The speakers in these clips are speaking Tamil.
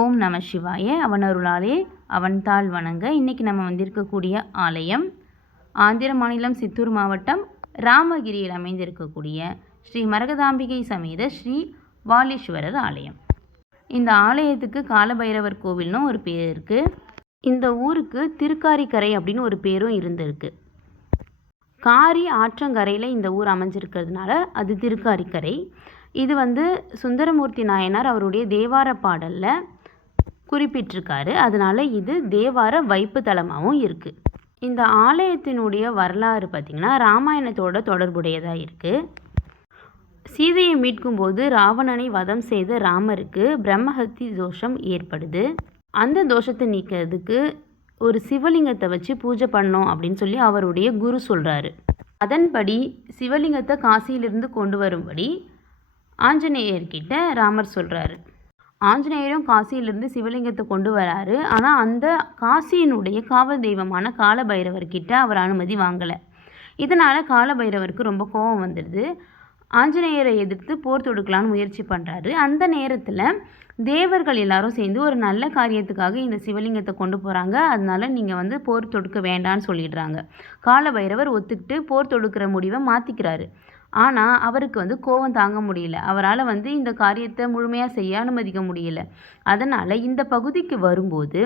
ஓம் நம சிவாய. அவனருளாலே அவன்தாள் வணங்க. இன்றைக்கி நம்ம வந்திருக்கக்கூடிய ஆலயம் ஆந்திர மாநிலம் சித்தூர் மாவட்டம் ராமகிரியில் அமைந்திருக்கக்கூடிய ஸ்ரீ மரகதாம்பிகை சமேத ஸ்ரீ வாலீஸ்வரர் ஆலயம். இந்த ஆலயத்துக்கு காலபைரவர் கோவில்னு ஒரு பேர் இருக்குது இந்த ஊருக்கு திருக்காரிக்கரை அப்படின்னு ஒரு பேரும் இருந்திருக்கு. காரி ஆற்றங்கரையில் இந்த ஊர் அமைஞ்சிருக்கிறதுனால அது திருக்காரிக்கரை. இது வந்து சுந்தரமூர்த்தி நாயனார் அவருடைய தேவார பாடலில் குறிப்பிட்டிருக்காரு. அதனால் இது தேவார வைப்பு தலமாகவும் இருக்குது இந்த ஆலயத்தினுடைய வரலாறு பார்த்திங்கன்னா ராமாயணத்தோட தொடர்புடையதாக இருக்குது சீதையை மீட்கும்போது ராவணனை வதம் செய்த ராமருக்கு பிரம்மஹத்தி தோஷம் ஏற்படுது. அந்த தோஷத்தை நீக்கிறதுக்கு ஒரு சிவலிங்கத்தை வச்சு பூஜை பண்ணோம் அப்படின்னு சொல்லி அவருடைய குரு சொல்கிறாரு அதன்படி சிவலிங்கத்தை காசியிலிருந்து கொண்டு வரும்படி ஆஞ்சநேயர்கிட்ட ராமர் சொல்கிறாரு ஆஞ்சநேயரும் காசியிலிருந்து சிவலிங்கத்தை கொண்டு வராரு. ஆனால் அந்த காசியினுடைய காவல் தெய்வமான காலபைரவர்கிட்ட அவர் அனுமதி வாங்கலை. இதனால் காலபைரவருக்கு ரொம்ப கோபம் வந்துடுது. ஆஞ்சநேயரை எதிர்த்து போர் தொடுக்கலான்னு முயற்சி பண்ணுறாரு அந்த நேரத்தில் தேவர்கள் எல்லாரும் சேர்ந்து ஒரு நல்ல காரியத்துக்காக இந்த சிவலிங்கத்தை கொண்டு போகிறாங்க அதனால நீங்கள் வந்து போர் தொடுக்க வேண்டான்னு சொல்லிடுறாங்க. காலபைரவர் ஒத்துக்கிட்டு போர் தொடுக்கிற முடிவை மாற்றிக்கிறாரு ஆனால் அவருக்கு வந்து கோவம் தாங்க முடியல. அவரால் வந்து இந்த காரியத்தை முழுமையாக செய்ய அனுமதிக்க முடியல. அதனால் இந்த பகுதிக்கு வரும்போது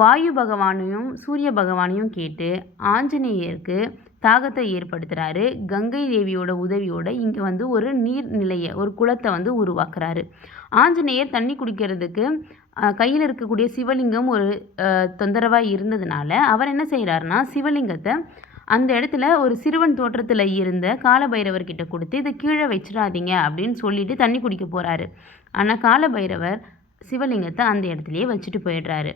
வாயு பகவானையும் சூரிய பகவானையும் கேட்டு ஆஞ்சநேயருக்கு தாகத்தை ஏற்படுத்துகிறாரு கங்கை தேவியோட உதவியோட இங்கே வந்து ஒரு நீர்நிலையை ஒரு குளத்தை வந்து உருவாக்குறாரு. ஆஞ்சநேயர் தண்ணி குடிக்கிறதுக்கு கையில் இருக்கக்கூடிய சிவலிங்கம் ஒரு தொந்தரவாக இருந்ததுனால அவர் என்ன செய்கிறாருன்னா சிவலிங்கத்தை அந்த இடத்துல ஒரு சிறுவன் தோற்றத்தில் இருந்த காலபைரவர்கிட்ட கொடுத்து இதை கீழே வச்சிடாதீங்க அப்படின்னு சொல்லிட்டு தண்ணி குடிக்க போகிறாரு ஆனால் காலபைரவர் சிவலிங்கத்தை அந்த இடத்துலையே வச்சுட்டு போயிடுறாரு.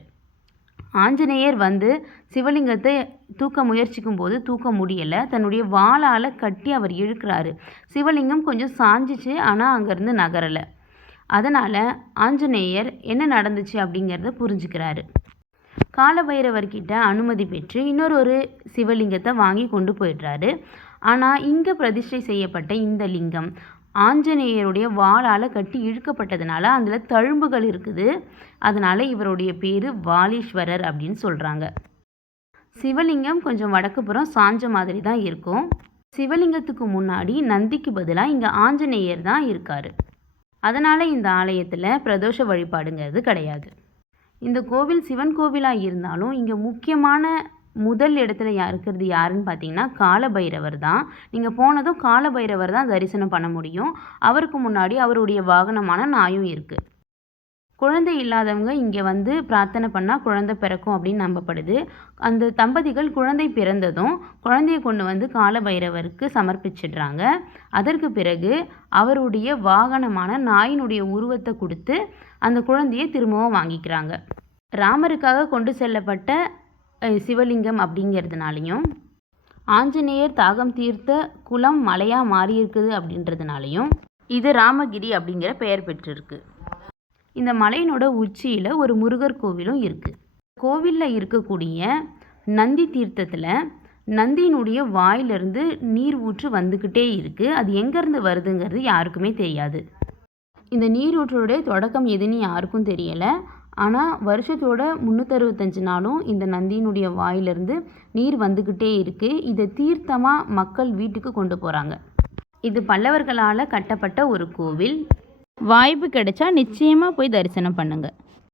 ஆஞ்சநேயர் வந்து சிவலிங்கத்தை தூக்க முயற்சிக்கும் போது தூக்க முடியலை. தன்னுடைய வாளால் கட்டி அவர் இழுக்கிறாரு. சிவலிங்கம் கொஞ்சம் சாஞ்சிச்சு ஆனால் அங்கேருந்து நகரலை. அதனால் ஆஞ்சநேயர் என்ன நடந்துச்சு அப்படிங்கிறத புரிஞ்சுக்கிறாரு. காலபைரவர்கிட்ட அனுமதி பெற்று இன்னொரு ஒரு சிவலிங்கத்தை வாங்கி கொண்டு போயிடுறாரு. ஆனால் இங்கே பிரதிஷ்டை செய்யப்பட்ட இந்த லிங்கம் ஆஞ்சநேயருடைய வாளால் கட்டி இழுக்கப்பட்டதுனால அதில் தழும்புகள் இருக்குது. அதனால் இவருடைய பேர் வாலீஸ்வரர் அப்படின்னு சொல்கிறாங்க சிவலிங்கம் கொஞ்சம் வடக்குப்புறம் சாஞ்ச மாதிரி தான் இருக்கும். சிவலிங்கத்துக்கு முன்னாடி நந்திக்கு பதிலாக இங்கே ஆஞ்சநேயர் தான் இருக்கார். அதனால் இந்த ஆலயத்தில் பிரதோஷ வழிபாடுங்கிறது கிடையாது. இந்த கோவில் சிவன் கோவிலாக இருந்தாலும் இங்கே முக்கியமான முதல் இடத்துல யா இருக்கிறது யாருன்னு பார்த்தீங்கன்னா காலபைரவர் தான். நீங்கள் போனதும் காலபைரவர் தான் தரிசனம் பண்ண முடியும். அவருக்கு முன்னாடி அவருடைய வாகனமான நாயும் இருக்குது குழந்தை இல்லாதவங்க இங்கே வந்து பிரார்த்தனை பண்ணால் குழந்தை பிறக்கும் அப்படின்னு நம்பப்படுது. அந்த தம்பதிகள் குழந்தை பிறந்ததும் குழந்தையை கொண்டு வந்து காலபைரவருக்கு சமர்ப்பிச்சிடுறாங்க. அதற்கு பிறகு அவருடைய வாகனமான நாயினுடைய உருவத்தை கொடுத்து அந்த குழந்தையை திரும்பவும் வாங்கிக்கிறாங்க. ராமருக்காக கொண்டு செல்லப்பட்ட சிவலிங்கம் அப்படிங்கிறதுனாலையும் ஆஞ்சநேயர் தாகம் தீர்த்த குளம் மலையாக மாறியிருக்குது அப்படின்றதுனாலையும் இது ராமகிரி அப்படிங்கிற பெயர் பெற்றிருக்கு. இந்த மலையினோட உச்சியில் ஒரு முருகர் கோவிலும் இருக்குது கோவிலில் இருக்கக்கூடிய நந்தி தீர்த்தத்தில் நந்தியினுடைய வாயிலிருந்து நீர் ஊற்று வந்துக்கிட்டே இருக்குது அது எங்கேருந்து வருதுங்கிறது யாருக்குமே தெரியாது. இந்த நீரூற்றோடைய தொடக்கம் எதுன்னு யாருக்கும் தெரியலை. ஆனால் வருஷத்தோட முந்நூற்றறுபத்தஞ்சு நாளும் இந்த நந்தியினுடைய வாயிலிருந்து நீர் வந்துக்கிட்டே இருக்குது இதை தீர்த்தமாக மக்கள் வீட்டுக்கு கொண்டு போகிறாங்க இது பல்லவர்களால் கட்டப்பட்ட ஒரு கோவில். வாய்ப்பு கிடைச்சா நிச்சயமாக போய் தரிசனம் பண்ணுங்கள்